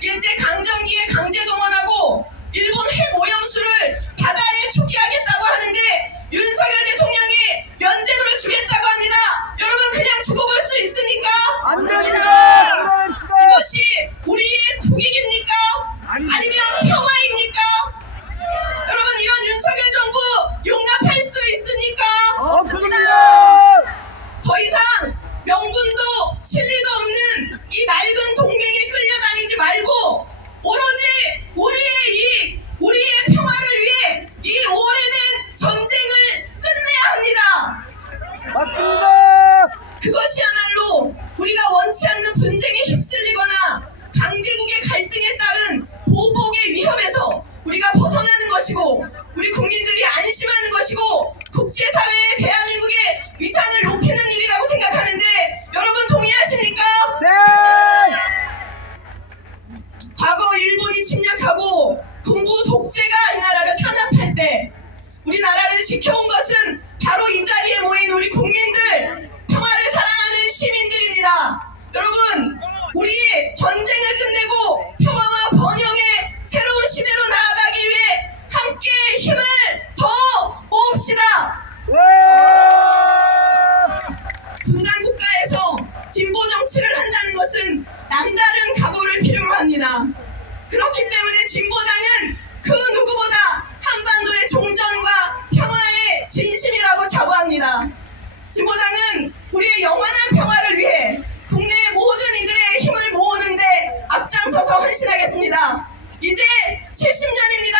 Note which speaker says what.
Speaker 1: 일제 강점기에 강제 동원하고 일본 핵 오염수를 바다에 투기하겠다고 하는데 윤석열 그것이야말로 우리가 원치 않는 분쟁에 휩쓸리거나 강대국의 갈등에 따른 보복의 위협에서 우리가 벗어나는 것이고 우리 국민들이 안심하는 것이고 국제사회의 대한민국의 위상을 높이는 일이라고 생각하는데 여러분 동의하십니까? 네! 과거 일본이 침략하고 군부 독재가 이 나라를 탄압할 때 우리 나라를 지켜온 것은 바로 이 자리에 모인 우리 국민들 여러분, 우리 전쟁을 끝내고 평화와 번영의 새로운 시대로 나아가기 위해 함께 힘을 더 모읍시다. 분단 국가에서 진보 정치를 한다는 것은 남다른 각오를 필요로 합니다. 그렇기 때문에 진보당은 그 누구보다 한반도의 종전과 평화의 진심이라고 자부합니다. 진보당은 우리의 평화를 위해 국내 모든 이들의 힘을 모으는데 앞장서서 헌신하겠습니다. 이제 70년입니다. 전쟁을 끝냅시다. 함께하겠습니다.